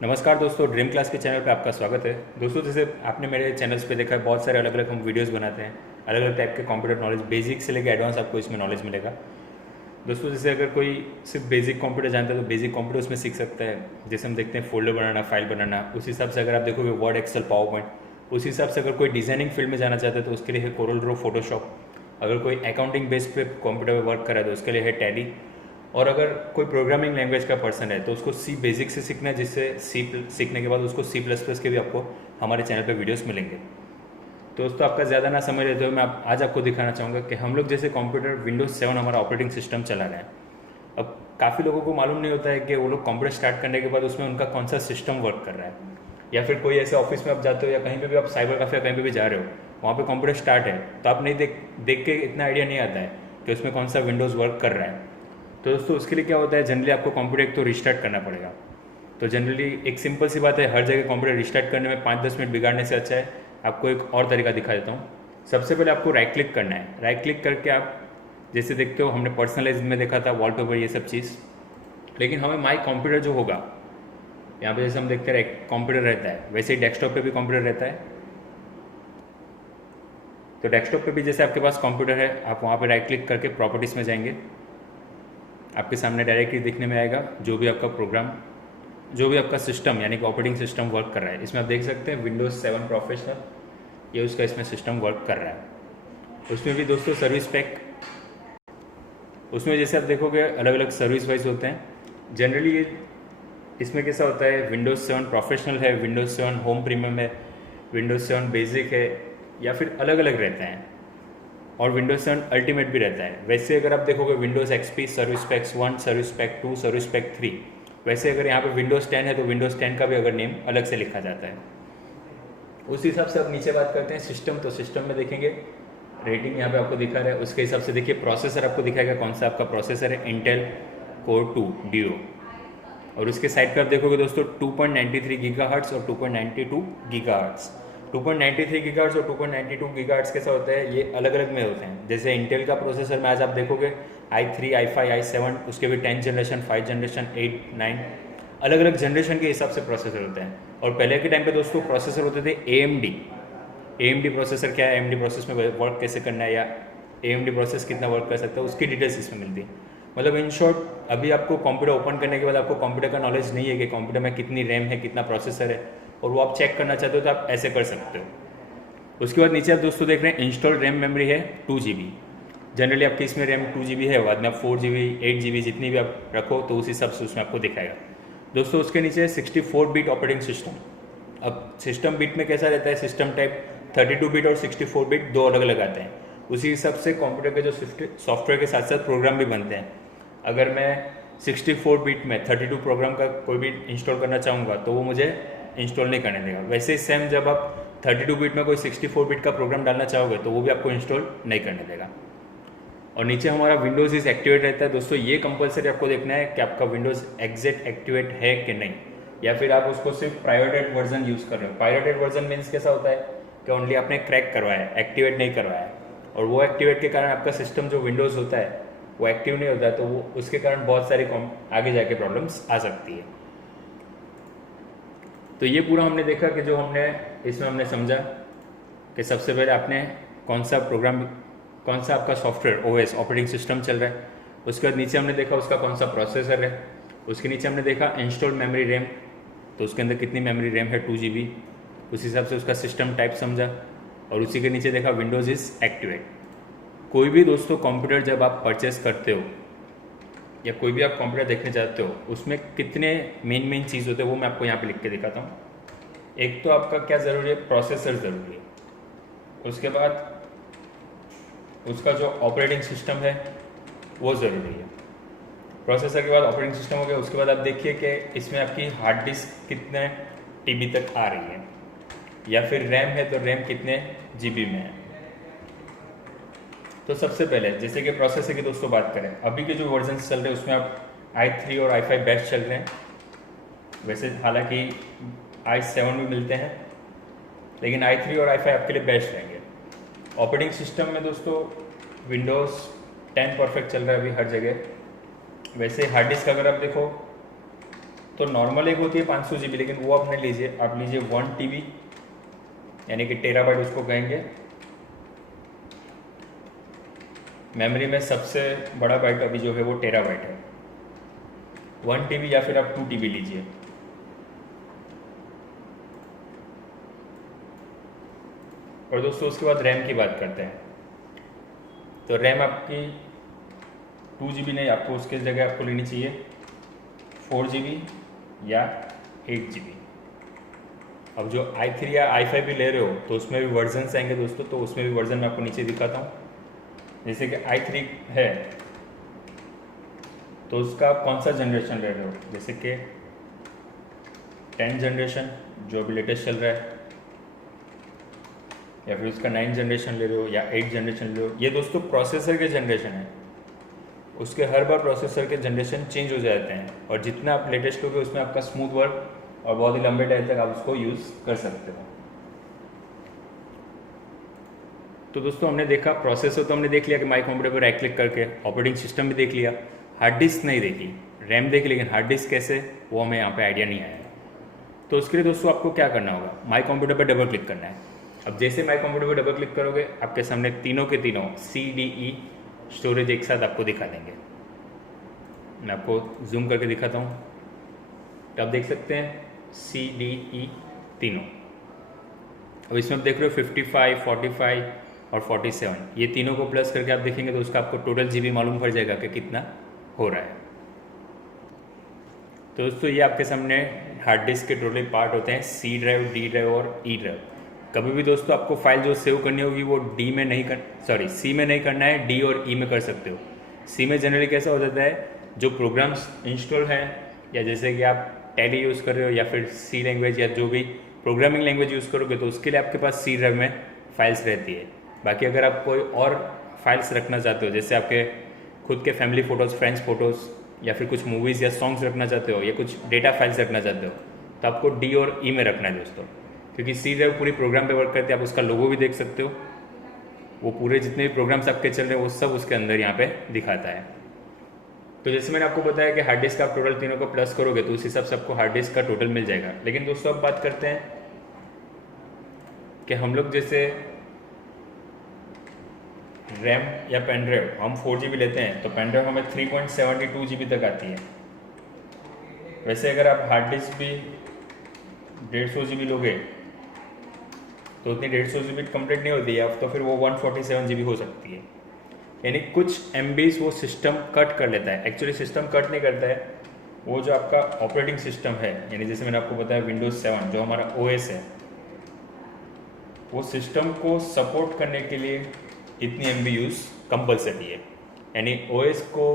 नमस्कार दोस्तों, dream class के चैनल पे आपका स्वागत है। दोस्तों, जैसे आपने मेरे चैनल्स पे देखा है, बहुत सारे अलग अलग हम वीडियोस बनाते हैं। अलग अलग टाइप के कंप्यूटर नॉलेज, बेसिक से लेकर एडवांस आपको इसमें नॉलेज मिलेगा। दोस्तों, जैसे अगर कोई सिर्फ बेसिक कंप्यूटर जानता है तो बेसिक कंप्यूटर उसमें सीख सकता है। जैसे हम देखते हैं फोल्डर बनाना, फाइल बनाना, उस हिसाब से अगर आप देखोगे वर्ड, एक्सेल, पावर पॉइंट, उस हिसाब से अगर कोई डिज़ाइनिंग फील्ड में जाना चाहता है तो उसके लिए है कोरल ड्रॉ, फोटोशॉप। अगर कोई अकाउंटिंग बेस पे कंप्यूटर पे वर्क कर रहा है तो उसके लिए है टैली। और अगर कोई प्रोग्रामिंग लैंग्वेज का पर्सन है तो उसको सी बेसिक से सीखना है, जिससे सी सीखने के बाद उसको सी प्लस प्लस के भी आपको हमारे चैनल पे वीडियोस मिलेंगे। तो दोस्तों, आपका ज़्यादा ना समझ लेते हुए मैं आज आपको दिखाना चाहूँगा कि हम लोग जैसे कंप्यूटर विंडोज 7 हमारा ऑपरेटिंग सिस्टम चला रहे हैं। अब काफ़ी लोगों को मालूम नहीं होता है कि वो लोग कंप्यूटर स्टार्ट करने के बाद उसमें उनका कौन सा सिस्टम वर्क कर रहा है। या फिर कोई ऐसे ऑफिस में आप जाते हो या कहीं पे भी आप साइबर काफे या कहीं पे भी जा रहे हो, वहाँ पे कंप्यूटर स्टार्ट है तो आप नहीं देख के इतना आइडिया नहीं आता है कि उसमें कौन सा विंडोज़ वर्क कर रहा है। तो दोस्तों, उसके लिए क्या होता है, जनरली आपको कंप्यूटर एक तो रिस्टार्ट करना पड़ेगा। तो जनरली एक सिंपल सी बात है, हर जगह कंप्यूटर रिस्टार्ट करने में 5-10 मिनट बिगाड़ने से अच्छा है आपको एक और तरीका दिखा देता हूँ। सबसे पहले आपको राइट क्लिक करना है। राइट क्लिक करके आप जैसे देखते हो, हमने पर्सनलाइज में देखा था वॉलपेपर ये सब चीज़, लेकिन हमें माई कंप्यूटर जो होगा यहाँ पे जैसे हम देखते हैं कंप्यूटर रहता है, वैसे ही डेस्कटॉप पे भी कंप्यूटर रहता है। तो डेस्कटॉप पे भी जैसे आपके पास कंप्यूटर है, आप वहाँ पे राइट क्लिक करके प्रॉपर्टीज़ में जाएंगे। आपके सामने डायरेक्टली दिखने में आएगा जो भी आपका प्रोग्राम, जो भी आपका सिस्टम यानी कि ऑपरेटिंग सिस्टम वर्क कर रहा है। इसमें आप देख सकते हैं विंडोज 7 प्रोफेशनल, ये उसका इसमें सिस्टम वर्क कर रहा है। उसमें भी दोस्तों सर्विस पैक, उसमें जैसे आप देखोगे अलग अलग सर्विस वाइज होते हैं। जनरली ये इसमें कैसा होता है, विंडोज 7 प्रोफेशनल है, विंडोज 7 होम प्रीमियम है, विंडोज 7 बेसिक है, या फिर अलग अलग रहते हैं। और विंडोज 7 अल्टीमेट भी रहता है। वैसे अगर आप देखोगे Windows XP service pack 1, service pack 2, service pack 3, वैसे अगर यहाँ पे विंडोज 10 है तो विंडोज 10 का भी अगर नेम अलग से लिखा जाता है। उस हिसाब से अब नीचे बात करते हैं सिस्टम। तो सिस्टम में देखेंगे रेटिंग यहाँ पे आपको दिखा रहा है, उसके हिसाब से देखिए प्रोसेसर आपको दिखाएगा कौन सा आपका प्रोसेसर है, इंटेल कोर 2 डियो। और उसके साइड पर आप देखोगे दोस्तों 2.93 गीगाहर्ट्ज़ और 2.92 गीगाहर्ट्ज़। 2.93 गीगाहर्ट्ज़ और 2.92 गीगाहर्ट्ज़ कैसा होता है, ये अलग अलग में होते हैं। जैसे इंटेल का प्रोसेसर में आज आप देखोगे i3, i5, i7, उसके भी 10 जनरेशन, 5 जनरेशन, 8, 9, अलग अलग जनरेशन के हिसाब से प्रोसेसर होते हैं। और पहले के टाइम पे दोस्तों प्रोसेसर होते थे AMD प्रोसेसर। क्या है AMD प्रोसेस में वर्क कैसे करना है, या AMD प्रोसेस कितना वर्क कर सकता है, उसकी डिटेल्स इसमें मिलती है। मतलब इन शॉर्ट, अभी आपको कंप्यूटर ओपन करने के बाद आपको कंप्यूटर का नॉलेज नहीं है कि कंप्यूटर में कितनी रैम है, कितना प्रोसेसर है, और वो आप चेक करना चाहते हो तो आप ऐसे कर सकते हो। उसके बाद नीचे आप दोस्तों देख रहे हैं इंस्टॉल रैम मेमोरी है 2 GB। जनरली आपकी इसमें रैम 2 GB है, बाद में आप 4 GB, 8 GB जितनी भी आप रखो तो उस हिसाब से उसमें आपको दिखाएगा। दोस्तों, उसके नीचे 64 बिट ऑपरेटिंग सिस्टम। अब सिस्टम बिट में कैसा रहता है, सिस्टम टाइप 32 बिट और 64 बिट दो अलग अलग आते हैं। उसी हिसाब से कंप्यूटर के जो सॉफ्टवेयर के साथ साथ प्रोग्राम भी बनते हैं। अगर मैं 64 बिट में 32 प्रोग्राम का कोई भी इंस्टॉल करना चाहूँगा तो वो मुझे इंस्टॉल नहीं करने देगा। वैसे ही सेम जब आप 32 बिट में कोई 64 बिट का प्रोग्राम डालना चाहोगे तो वो भी आपको इंस्टॉल नहीं करने देगा। और नीचे हमारा विंडोज़ इज एक्टिवेट रहता है। दोस्तों, ये कंपलसरी आपको देखना है कि आपका विंडोज़ एग्जैक्ट एक्टिवेट है कि नहीं, या फिर आप उसको सिर्फ प्राइवेटेड वर्जन यूज़ कर रहे हो। प्राइवेटेड वर्जन मीन्स कैसा होता है कि ओनली आपने क्रैक करवाया है, एक्टिवेट नहीं करवाया है, और वो एक्टिवेट के कारण आपका सिस्टम जो विंडोज़ होता है वो एक्टिव नहीं होता है, तो वो उसके कारण बहुत सारी आगे जाके प्रॉब्लम्स आ सकती है। तो ये पूरा हमने देखा कि जो हमने इसमें हमने समझा कि सबसे पहले आपने कौन सा प्रोग्राम, कौन सा आपका सॉफ्टवेयर OS ऑपरेटिंग सिस्टम चल रहा है। उसके बाद नीचे हमने देखा उसका कौन सा प्रोसेसर है। उसके नीचे हमने देखा इंस्टॉल मेमोरी रैम, तो उसके अंदर कितनी मेमोरी रैम है, 2 GB। उस हिसाब से उसका सिस्टम टाइप समझा। और उसी के नीचे देखा विंडोज़ इज एक्टिवेट। कोई भी दोस्तों कंप्यूटर जब आप परचेस करते हो या कोई भी आप कंप्यूटर देखने चाहते हो, उसमें कितने मेन चीज़ होते हैं वो मैं आपको यहाँ पे लिख के दिखाता हूँ। एक तो आपका क्या ज़रूरी है, प्रोसेसर ज़रूरी है। उसके बाद उसका जो ऑपरेटिंग सिस्टम है वो ज़रूरी है। प्रोसेसर के बाद ऑपरेटिंग सिस्टम हो गया। उसके बाद आप देखिए कि इसमें आपकी हार्ड डिस्क कितने TB तक आ रही है, या फिर रैम है तो रैम कितने GB में है। तो सबसे पहले जैसे कि प्रोसेसर की दोस्तों बात करें, अभी के जो वर्जन चल रहे हैं उसमें आप i3 और i5 बेस्ट चल रहे हैं। वैसे हालांकि i7 भी मिलते हैं, लेकिन i3 और i5 आपके लिए बेस्ट रहेंगे। ऑपरेटिंग सिस्टम में दोस्तों विंडोज़ 10 परफेक्ट चल रहा है अभी हर जगह। वैसे हार्ड डिस्क अगर आप देखो तो नॉर्मल एक होती है 500 GB, लेकिन वो आप नहीं लीजिए, आप लीजिए 1 TB, यानी कि टेराबाइट उसको कहेंगे। मेमोरी में सबसे बड़ा बाइट अभी जो है वो टेराबाइट है। 1 TB या फिर आप 2 TB लीजिए। और दोस्तों उसके बाद रैम की बात करते हैं। तो रैम आपकी 2 GB नहीं, आपको उसके जगह आपको लेनी चाहिए 4 GB या 8 GB। अब जो i3 या i5 भी ले रहे हो तो उसमें भी वर्जन आएंगे दोस्तों, तो उसमें भी वर्जन मैं आपको नीचे दिखाता हूँ। जैसे कि i3 है तो उसका आप कौन सा जनरेशन ले रहे हो, जैसे कि 10 जनरेशन जो अभी लेटेस्ट चल रहा है, या फिर उसका 9 जनरेशन ले रहे हो या 8 जनरेशन ले रहे हो। ये दोस्तों प्रोसेसर के जनरेशन है, उसके हर बार प्रोसेसर के जनरेशन चेंज हो जाते हैं, और जितना आप लेटेस्ट लोगे उसमें आपका स्मूथ वर्क और बहुत ही लंबे टाइम तक आप उसको यूज़ कर सकते हो। तो दोस्तों हमने देखा प्रोसेसर, तो हमने देख लिया कि माई कंप्यूटर पर राइट क्लिक करके ऑपरेटिंग सिस्टम भी देख लिया, हार्ड डिस्क नहीं देखी, रैम देखी, लेकिन हार्ड डिस्क कैसे वो हमें यहाँ पे आइडिया नहीं आया। तो उसके लिए दोस्तों आपको क्या करना होगा, माई कंप्यूटर पर डबल क्लिक करना है। अब जैसे माई कंप्यूटर पर डबल क्लिक करोगे आपके सामने तीनों के तीनों CDE स्टोरेज एक साथ आपको दिखा देंगे। मैं आपको जूम करके दिखाता हूँ, तो आप देख सकते हैं CDE तीनों। अब इसमें आप देख रहे हो 55, 45 और 47, ये तीनों को प्लस करके आप देखेंगे तो उसका आपको टोटल GB मालूम पड़ जाएगा कि कितना हो रहा है। तो दोस्तों ये आपके सामने हार्ड डिस्क के टोटल पार्ट होते हैं, C ड्राइव, D ड्राइव और E ड्राइव। कभी भी दोस्तों आपको फाइल जो सेव करनी होगी वो C में नहीं करना है, D और E में कर सकते हो। C में जनरली कैसा हो जाता है, जो प्रोग्राम्स इंस्टॉल हैं या जैसे कि आप टैली यूज़ कर रहे हो या फिर C लैंग्वेज या जो भी प्रोग्रामिंग लैंग्वेज यूज़ करोगे तो उसके लिए आपके पास C ड्राइव में फाइल्स रहती है। बाकी अगर आप कोई और फाइल्स रखना चाहते हो, जैसे आपके खुद के फैमिली फ़ोटोज़, फ्रेंड्स फ़ोटोज़ या फिर कुछ मूवीज़ या सॉन्ग्स रखना चाहते हो या कुछ डेटा फाइल्स रखना चाहते हो, तो आपको D और E में रखना है दोस्तों, क्योंकि C ड्राइव पूरी प्रोग्राम पे वर्क करती है। आप उसका लोगो भी देख सकते हो, वो पूरे जितने भी प्रोग्राम्स आपके चल रहे हैं वो सब उसके अंदर यहाँ पे दिखाता है। तो जैसे मैंने आपको बताया कि हार्ड डिस्क आप टोटल तीनों को प्लस करोगे तो उस हिसाब से आपको हार्ड डिस्क का टोटल मिल जाएगा। लेकिन दोस्तों अब बात करते हैं कि हम लोग जैसे रैम या पेन ड्राइव हम 4 GB लेते हैं तो पेन ड्राइव हमें 3.72 GB तक आती है। वैसे अगर आप हार्ड डिस्क भी 150 GB लोगे तो उतनी 150 GB कंप्लीट नहीं होती है, तो फिर वो 147 GB हो सकती है। यानी कुछ MBs वो सिस्टम कट कर लेता है। एक्चुअली सिस्टम कट नहीं करता है, वो जो आपका ऑपरेटिंग सिस्टम है, यानी जैसे मैंने आपको बताया विंडोज़ 7 जो हमारा OS है, वो सिस्टम को सपोर्ट करने के लिए इतनी MB यूज़ कंपलसरी है। यानी OS को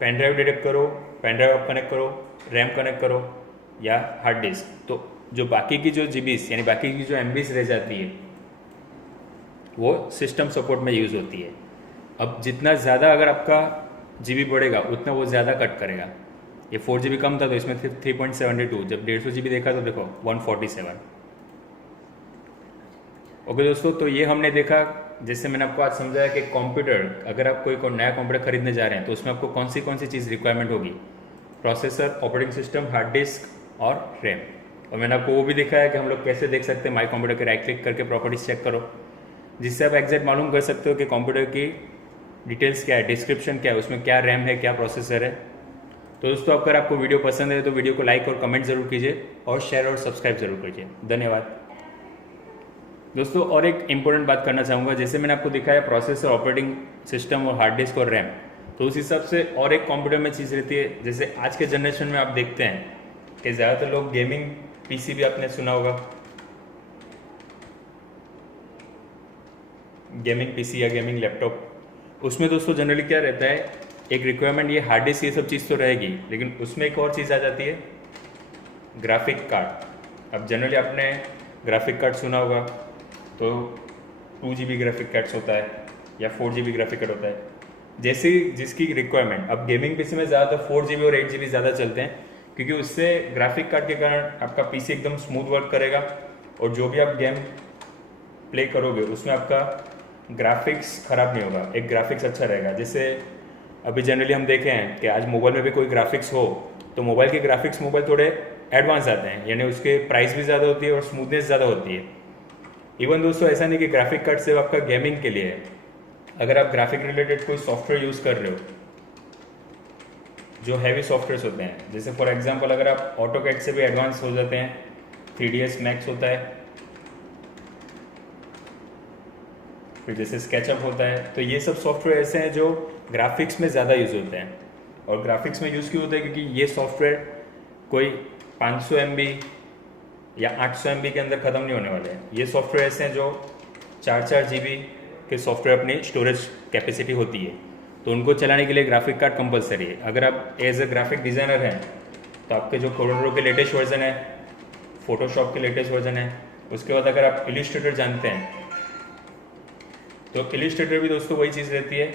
पेन ड्राइव डिटेक्ट करो, पेन ड्राइव आप कनेक्ट करो, रैम कनेक्ट करो या हार्ड डिस्क, तो जो बाकी की जो GBs यानी बाकी की जो MBs रह जाती है वो सिस्टम सपोर्ट में यूज़ होती है। अब जितना ज़्यादा अगर आपका GB बढ़ेगा उतना वो ज़्यादा कट करेगा। ये 4 GB कम था तो इसमें 3.72, जब 150 GB देखा तो देखो 147। ओके दोस्तों, तो ये हमने देखा, जैसे मैंने आपको आज समझाया कि कंप्यूटर, अगर आप कोई नया कंप्यूटर खरीदने जा रहे हैं तो उसमें आपको कौन सी चीज़ रिक्वायरमेंट होगी, processor, operating system, hard disk और रैम। और मैंने आपको वो भी दिखाया कि हम लोग कैसे देख सकते हैं, माई कंप्यूटर के राइट क्लिक करके प्रॉपर्टीज चेक करो, जिससे आप एग्जैक्ट मालूम कर सकते हो कि कंप्यूटर की डिटेल्स क्या है, डिस्क्रिप्शन क्या है, उसमें क्या रैम है, क्या प्रोसेसर है। तो दोस्तों अगर आपको वीडियो पसंद है तो वीडियो को लाइक और कमेंट जरूर कीजिए और शेयर और सब्सक्राइब जरूर कीजिए। धन्यवाद दोस्तों। और एक इम्पोर्टेंट बात करना चाहूँगा, जैसे मैंने आपको दिखाया प्रोसेसर, ऑपरेटिंग सिस्टम और हार्ड डिस्क और रैम, तो उस हिसाब से और एक कंप्यूटर में चीज़ रहती है। जैसे आज के जनरेशन में आप देखते हैं कि ज़्यादातर लोग गेमिंग PC भी आपने सुना होगा, गेमिंग PC या गेमिंग लैपटॉप, उसमें दोस्तों जनरली क्या रहता है, एक रिक्वायरमेंट ये हार्ड डिस्क ये सब चीज़ तो रहेगी, लेकिन उसमें एक और चीज़ आ जाती है, ग्राफिक कार्ड। अब जनरली आपने ग्राफिक कार्ड सुना होगा, तो 2 GB ग्राफिक कार्ड्स होता है या 4 GB ग्राफिक कार्ड होता है, जैसे जिसकी रिक्वायरमेंट। अब गेमिंग PC में ज़्यादातर 4 GB और 8 GB ज़्यादा चलते हैं, क्योंकि उससे ग्राफिक कार्ड के कारण आपका PC एकदम स्मूथ वर्क करेगा और जो भी आप गेम प्ले करोगे उसमें आपका ग्राफिक्स ख़राब नहीं होगा, एक ग्राफिक्स अच्छा रहेगा। जैसे अभी जनरली हम देखे हैं कि आज मोबाइल में भी कोई ग्राफिक्स हो तो मोबाइल के ग्राफिक्स मोबाइल थोड़े एडवांस आते हैं, यानी उसके प्राइस भी ज़्यादा होती है और स्मूथनेस ज़्यादा होती है। इवन दोस्तों ऐसा नहीं कि ग्राफिक कार्ड सिर्फ आपका गेमिंग के लिए है, अगर आप ग्राफिक रिलेटेड कोई सॉफ्टवेयर यूज़ कर रहे हो, जो हैवी सॉफ्टवेयर्स होते हैं, जैसे फॉर एग्जांपल अगर आप ऑटोकैड से भी एडवांस हो जाते हैं, 3ds मैक्स होता है, फिर जैसे स्केचअप होता है, तो ये सब सॉफ्टवेयर ऐसे हैं जो ग्राफिक्स में ज़्यादा यूज़ होते हैं। और ग्राफिक्स में यूज़ क्यों होता है? क्योंकि ये सॉफ्टवेयर कोई 500 MB या 800 MB के अंदर ख़त्म नहीं होने वाले हैं। ये सॉफ्टवेयर ऐसे हैं जो 4-4 GB के सॉफ्टवेयर अपनी स्टोरेज कैपेसिटी होती है, तो उनको चलाने के लिए ग्राफिक कार्ड कंपलसरी है। अगर आप एज ए ग्राफिक डिज़ाइनर हैं तो आपके जो कोरोडो के लेटेस्ट वर्जन है, फोटोशॉप के लेटेस्ट वर्जन है, उसके बाद अगर आप इलिस्ट्रेटर जानते हैं तो इलिस्ट्रेटर भी दोस्तों वही चीज़ रहती है,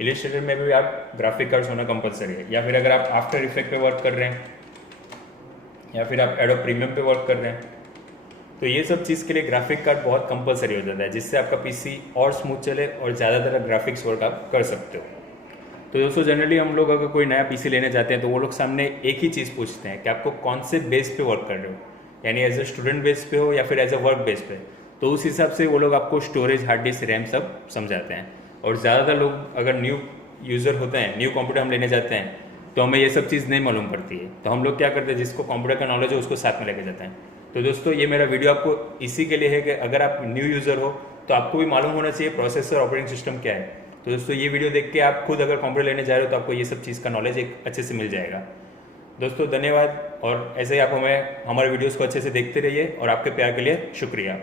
इलिस्ट्रेटर में भी आप ग्राफिक कार्ड्स होना कंपलसरी है। या फिर अगर आप आफ्टर इफेक्ट पे वर्क कर रहे हैं या फिर आप एडोब प्रीमियम पे वर्क कर रहे हैं, तो ये सब चीज़ के लिए ग्राफिक कार्ड बहुत कंपलसरी हो जाता है, जिससे आपका पीसी और स्मूथ चले और ज़्यादातर ग्राफिक्स वर्क आप कर सकते हो। तो दोस्तों जनरली हम लोग अगर कोई नया पीसी लेने जाते हैं तो वो लोग सामने एक ही चीज़ पूछते हैं कि आपको कौन से बेस पे वर्क कर रहे हो, यानी एज ए स्टूडेंट बेस पे हो या फिर एज ए वर्क बेस पे। तो उस हिसाब से वो लोग आपको स्टोरेज, हार्ड डिस्क, रैम सब समझाते हैं। और ज़्यादातर लोग अगर न्यू यूज़र होते हैं, न्यू कंप्यूटर हम लेने जाते हैं, तो हमें ये सब चीज़ नहीं मालूम पड़ती है। तो हम लोग क्या करते हैं, जिसको कंप्यूटर का नॉलेज है उसको साथ में लेके जाते हैं। तो दोस्तों ये मेरा वीडियो आपको इसी के लिए है कि अगर आप न्यू यूज़र हो तो आपको भी मालूम होना चाहिए प्रोसेसर, ऑपरेटिंग सिस्टम क्या है। तो दोस्तों ये वीडियो देख के आप खुद अगर कंप्यूटर लेने जा रहे हो तो आपको ये सब चीज़ का नॉलेज एक अच्छे से मिल जाएगा। दोस्तों धन्यवाद, और ऐसे ही आप हमें हमारे वीडियोस को अच्छे से देखते रहिए, और आपके प्यार के लिए शुक्रिया।